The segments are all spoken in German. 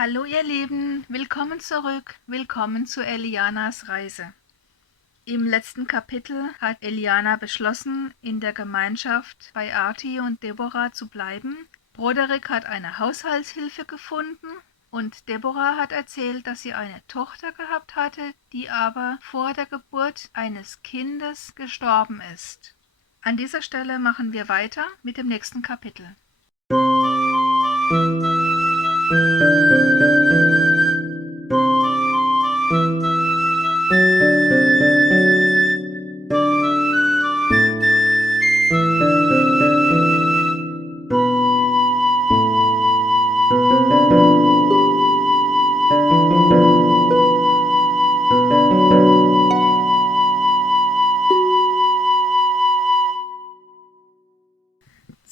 Hallo ihr Lieben, willkommen zurück, willkommen zu Elianas Reise. Im letzten Kapitel hat Eliana beschlossen, in der Gemeinschaft bei Arti und Deborah zu bleiben. Broderick hat eine Haushaltshilfe gefunden und Deborah hat erzählt, dass sie eine Tochter gehabt hatte, die aber vor der Geburt eines Kindes gestorben ist. An dieser Stelle machen wir weiter mit dem nächsten Kapitel.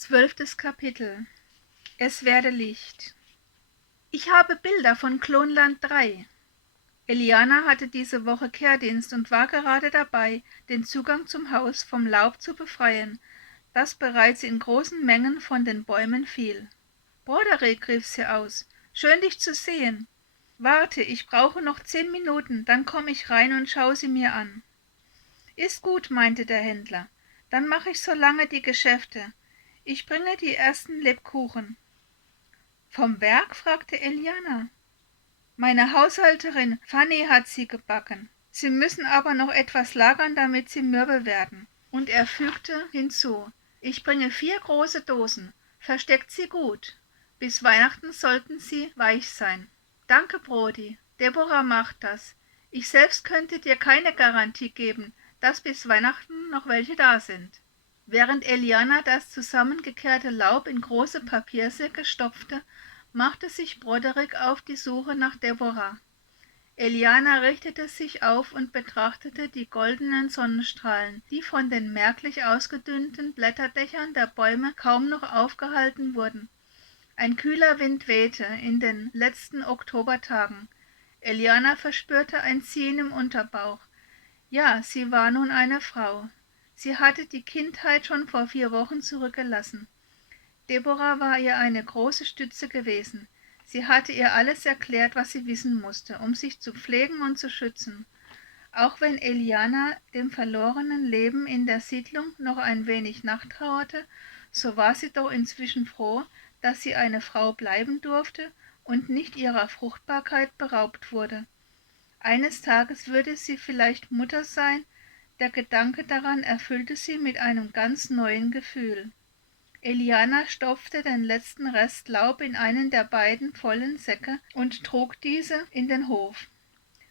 12. Kapitel. Es werde Licht. Ich habe Bilder von Klonland 3. Eliana hatte diese Woche Kehrdienst und war gerade dabei, den Zugang zum Haus vom Laub zu befreien, das bereits in großen Mengen von den Bäumen fiel. Broderick, rief sie aus, schön dich zu sehen. Warte, ich brauche noch 10 Minuten, dann komm ich rein und schau sie mir an. Ist gut, meinte der Händler, dann mache ich so lange die Geschäfte. Ich bringe die ersten Lebkuchen. Vom Werk? Fragte Eliana. Meine Haushälterin Fanny hat sie gebacken. Sie müssen aber noch etwas lagern, damit sie mürbe werden. Und er fügte hinzu, ich bringe 4 große Dosen. Versteckt sie gut. Bis Weihnachten sollten sie weich sein. Danke, Brody. Deborah macht das. Ich selbst könnte dir keine Garantie geben, dass bis Weihnachten noch welche da sind. Während Eliana das zusammengekehrte Laub in große Papiersäcke stopfte, machte sich Broderick auf die Suche nach Deborah. Eliana richtete sich auf und betrachtete die goldenen Sonnenstrahlen, die von den merklich ausgedünnten Blätterdächern der Bäume kaum noch aufgehalten wurden. Ein kühler Wind wehte in den letzten Oktobertagen. Eliana verspürte ein Ziehen im Unterbauch. Ja, sie war nun eine Frau. Sie hatte die Kindheit schon vor 4 Wochen zurückgelassen. Deborah war ihr eine große Stütze gewesen. Sie hatte ihr alles erklärt, was sie wissen musste, um sich zu pflegen und zu schützen. Auch wenn Eliana dem verlorenen Leben in der Siedlung noch ein wenig nachtrauerte, so war sie doch inzwischen froh, dass sie eine Frau bleiben durfte und nicht ihrer Fruchtbarkeit beraubt wurde. Eines Tages würde sie vielleicht Mutter sein, der Gedanke daran erfüllte sie mit einem ganz neuen Gefühl. Eliana stopfte den letzten Rest Laub in einen der beiden vollen Säcke und trug diese in den Hof.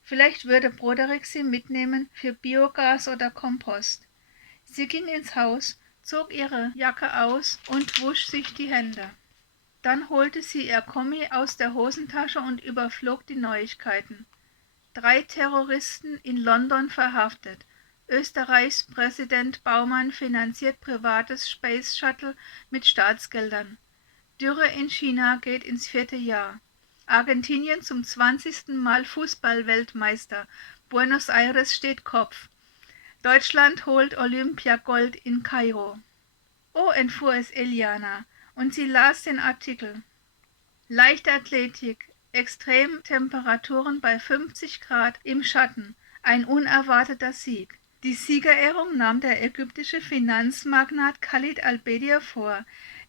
Vielleicht würde Broderick sie mitnehmen für Biogas oder Kompost. Sie ging ins Haus, zog ihre Jacke aus und wusch sich die Hände. Dann holte sie ihr Kommi aus der Hosentasche und überflog die Neuigkeiten. 3 Terroristen in London verhaftet. Österreichs Präsident Baumann finanziert privates Space Shuttle mit Staatsgeldern. Dürre in China geht ins 4. Jahr. Argentinien zum 20. Mal Fußball-Weltmeister. Buenos Aires steht Kopf. Deutschland holt Olympiagold in Kairo. Oh, entfuhr es Eliana, und sie las den Artikel. Leichtathletik, Extremtemperaturen bei 50 Grad im Schatten, ein unerwarteter Sieg. Die Siegerehrung nahm der ägyptische Finanzmagnat Khalid al-Bedir vor,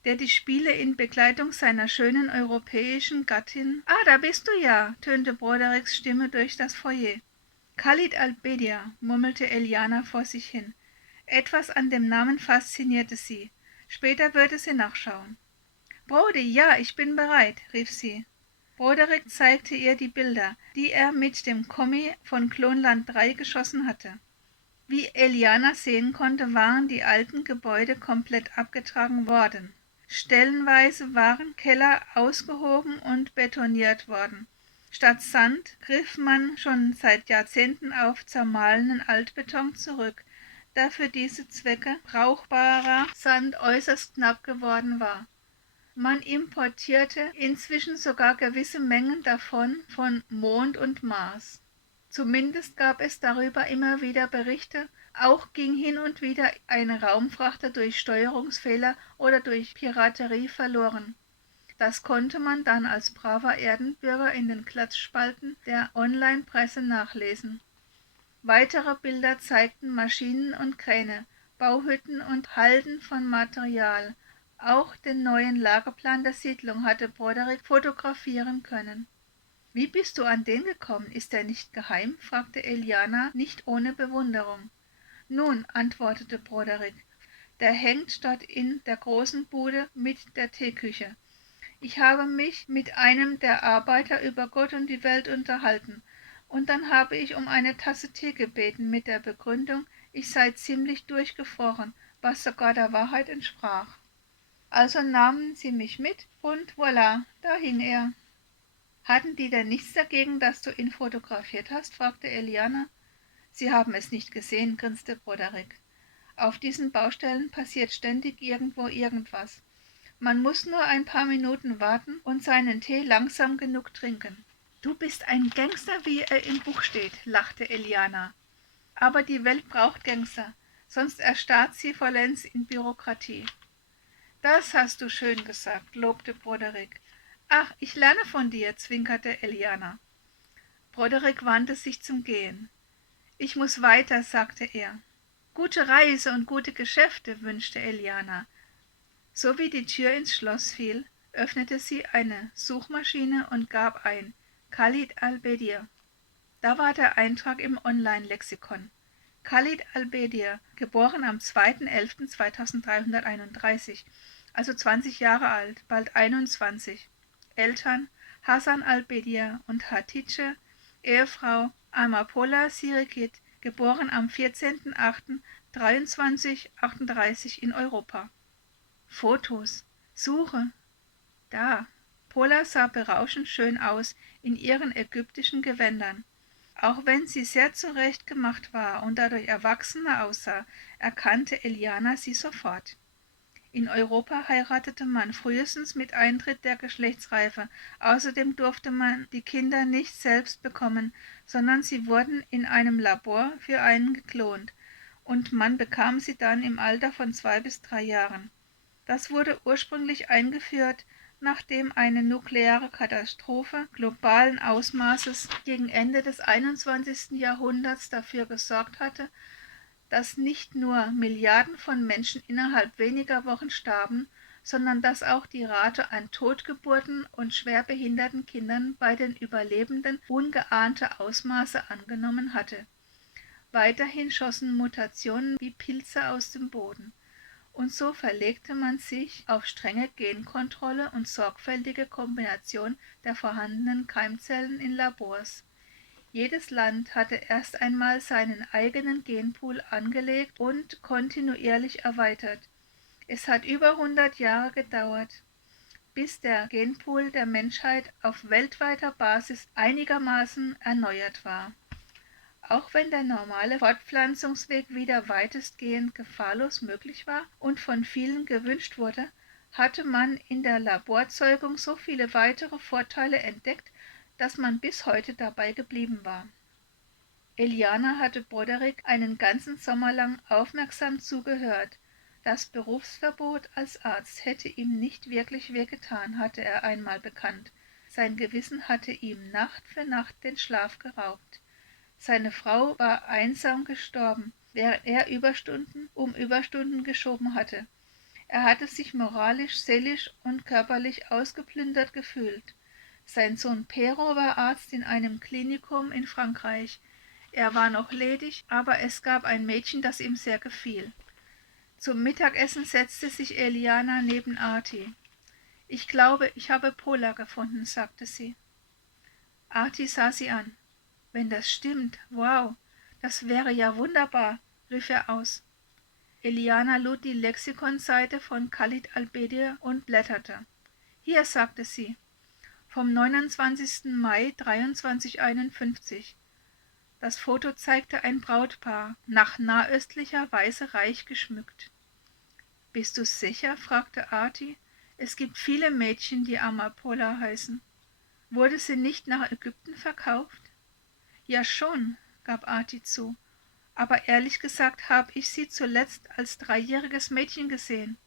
der die Spiele in Begleitung seiner schönen europäischen Gattin »Ah, da bist du ja«, tönte Brodericks Stimme durch das Foyer. »Khalid al-Bedir«, murmelte Eliana vor sich hin. Etwas an dem Namen faszinierte sie. Später würde sie nachschauen. »Brody, ja, ich bin bereit«, rief sie. Broderick zeigte ihr die Bilder, die er mit dem Kommi von Klonland 3 geschossen hatte. Wie Eliana sehen konnte, waren die alten Gebäude komplett abgetragen worden. Stellenweise waren Keller ausgehoben und betoniert worden. Statt Sand griff man schon seit Jahrzehnten auf zermahlenen Altbeton zurück, da für diese Zwecke brauchbarer Sand äußerst knapp geworden war. Man importierte inzwischen sogar gewisse Mengen davon von Mond und Mars. Zumindest gab es darüber immer wieder Berichte, auch ging hin und wieder eine Raumfrachter durch Steuerungsfehler oder durch Piraterie verloren. Das konnte man dann als braver Erdenbürger in den Klatschspalten der Online-Presse nachlesen. Weitere Bilder zeigten Maschinen und Kräne, Bauhütten und Halden von Material. Auch den neuen Lageplan der Siedlung hatte Broderick fotografieren können. »Wie bist du an den gekommen? Ist er nicht geheim?« fragte Eliana nicht ohne Bewunderung. »Nun«, antwortete Broderick, »der hängt dort in der großen Bude mit der Teeküche. Ich habe mich mit einem der Arbeiter über Gott und die Welt unterhalten, und dann habe ich um eine Tasse Tee gebeten mit der Begründung, ich sei ziemlich durchgefroren, was sogar der Wahrheit entsprach. Also nahmen sie mich mit und voilà, da hing er.« »Hatten die denn nichts dagegen, dass du ihn fotografiert hast?« fragte Eliana. »Sie haben es nicht gesehen«, grinste Broderick. »Auf diesen Baustellen passiert ständig irgendwo irgendwas. Man muss nur ein paar Minuten warten und seinen Tee langsam genug trinken.« »Du bist ein Gangster, wie er im Buch steht«, lachte Eliana. »Aber die Welt braucht Gangster, sonst erstarrt sie vollends in Bürokratie.« »Das hast du schön gesagt«, lobte Broderick. »Ach, ich lerne von dir«, zwinkerte Eliana. Broderick wandte sich zum Gehen. »Ich muss weiter«, sagte er. »Gute Reise und gute Geschäfte«, wünschte Eliana. So wie die Tür ins Schloss fiel, öffnete sie eine Suchmaschine und gab ein »Khalid al-Bedir«. Da war der Eintrag im Online-Lexikon. Khalid al-Bedir, geboren am 2.11.2331, also 20 Jahre alt, bald 21. Eltern Hasan al-Bedir und Hatice, Ehefrau Amapola Sirikit, geboren am 14.08.2338 in Europa. Fotos. Suche. Da. Pola sah berauschend schön aus in ihren ägyptischen Gewändern. Auch wenn sie sehr zurecht gemacht war und dadurch erwachsener aussah, erkannte Eliana sie sofort. In Europa heiratete man frühestens mit Eintritt der Geschlechtsreife. Außerdem durfte man die Kinder nicht selbst bekommen, sondern sie wurden in einem Labor für einen geklont, und man bekam sie dann im Alter von 2 bis 3 Jahren. Das wurde ursprünglich eingeführt, nachdem eine nukleare Katastrophe globalen Ausmaßes gegen Ende des 21. Jahrhunderts dafür gesorgt hatte, dass nicht nur Milliarden von Menschen innerhalb weniger Wochen starben, sondern dass auch die Rate an Totgeburten und schwer behinderten Kindern bei den Überlebenden ungeahnte Ausmaße angenommen hatte. Weiterhin schossen Mutationen wie Pilze aus dem Boden. Und so verlegte man sich auf strenge Genkontrolle und sorgfältige Kombination der vorhandenen Keimzellen in Labors. Jedes Land hatte erst einmal seinen eigenen Genpool angelegt und kontinuierlich erweitert. Es hat über 100 Jahre gedauert, bis der Genpool der Menschheit auf weltweiter Basis einigermaßen erneuert war. Auch wenn der normale Fortpflanzungsweg wieder weitestgehend gefahrlos möglich war und von vielen gewünscht wurde, hatte man in der Laborzeugung so viele weitere Vorteile entdeckt, dass man bis heute dabei geblieben war. Eliana hatte Broderick einen ganzen Sommer lang aufmerksam zugehört. Das Berufsverbot als Arzt hätte ihm nicht wirklich wehgetan, hatte er einmal bekannt. Sein Gewissen hatte ihm Nacht für Nacht den Schlaf geraubt. Seine Frau war einsam gestorben, während er Überstunden um Überstunden geschoben hatte. Er hatte sich moralisch, seelisch und körperlich ausgeplündert gefühlt. Sein Sohn Pero war Arzt in einem Klinikum in Frankreich. Er war noch ledig, aber es gab ein Mädchen, das ihm sehr gefiel. Zum Mittagessen setzte sich Eliana neben Arti. »Ich glaube, ich habe Pola gefunden«, sagte sie. Arti sah sie an. »Wenn das stimmt, wow, das wäre ja wunderbar«, rief er aus. Eliana lud die Lexikonseite von Khalid al-Bedir und blätterte. »Hier«, sagte sie, »vom 29. Mai 2351. Das Foto zeigte ein Brautpaar, nach nahöstlicher Weise reich geschmückt.« »Bist du sicher?«, fragte Arti. »Es gibt viele Mädchen, die Amapola heißen. Wurde sie nicht nach Ägypten verkauft?« »Ja schon«, gab Arti zu, »aber ehrlich gesagt habe ich sie zuletzt als 3-jähriges Mädchen gesehen.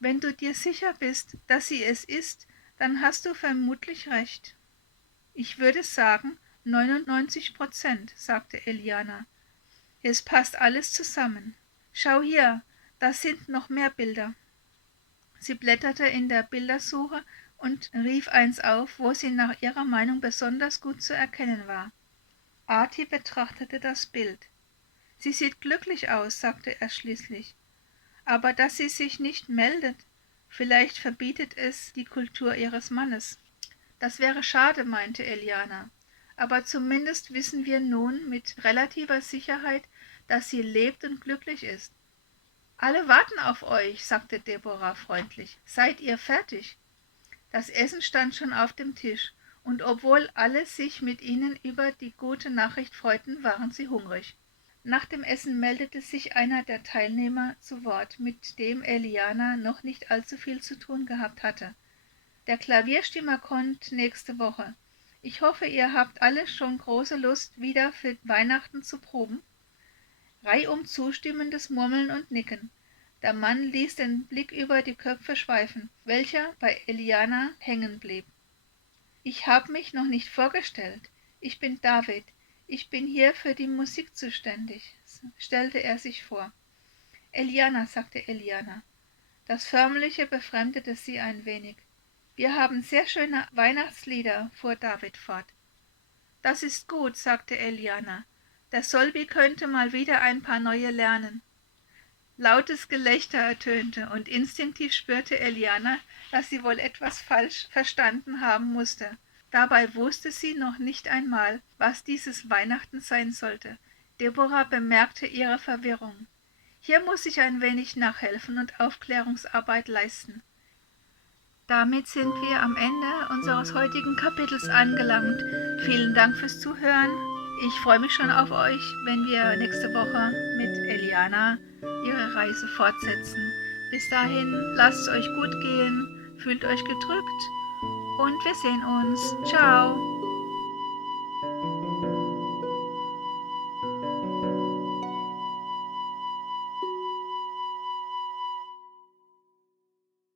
Wenn du dir sicher bist, dass sie es ist, dann hast du vermutlich recht. Ich würde sagen 99%, sagte Eliana. Es passt alles zusammen. Schau hier, da sind noch mehr Bilder. Sie blätterte in der Bildersuche und rief eins auf, wo sie nach ihrer Meinung besonders gut zu erkennen war. Arti betrachtete das Bild. Sie sieht glücklich aus, sagte er schließlich. Aber dass sie sich nicht meldet, vielleicht verbietet es die Kultur ihres Mannes. Das wäre schade, meinte Eliana. Aber zumindest wissen wir nun mit relativer Sicherheit, dass sie lebt und glücklich ist. Alle warten auf euch, sagte Deborah freundlich. Seid ihr fertig? Das Essen stand schon auf dem Tisch, und obwohl alle sich mit ihnen über die gute Nachricht freuten, waren sie hungrig. Nach dem Essen meldete sich einer der Teilnehmer zu Wort, mit dem Eliana noch nicht allzu viel zu tun gehabt hatte. Der Klavierstimmer kommt nächste Woche. Ich hoffe, ihr habt alle schon große Lust, wieder für Weihnachten zu proben. Reihum zustimmendes Murmeln und Nicken. Der Mann ließ den Blick über die Köpfe schweifen, welcher bei Eliana hängen blieb. Ich habe mich noch nicht vorgestellt. Ich bin David. Ich bin hier für die Musik zuständig, stellte er sich vor. Eliana, sagte Eliana. Das Förmliche befremdete sie ein wenig. Wir haben sehr schöne Weihnachtslieder, fuhr David fort. Das ist gut, sagte Eliana. Der Solbi könnte mal wieder ein paar neue lernen. Lautes Gelächter ertönte, und instinktiv spürte Eliana, dass sie wohl etwas falsch verstanden haben musste. Dabei wusste sie noch nicht einmal, was dieses Weihnachten sein sollte. Deborah bemerkte ihre Verwirrung. Hier muss ich ein wenig nachhelfen und Aufklärungsarbeit leisten. Damit sind wir am Ende unseres heutigen Kapitels angelangt. Vielen Dank fürs Zuhören. Ich freue mich schon auf euch, wenn wir nächste Woche mit Eliana ihre Reise fortsetzen. Bis dahin, lasst es euch gut gehen, fühlt euch gedrückt und wir sehen uns. Ciao!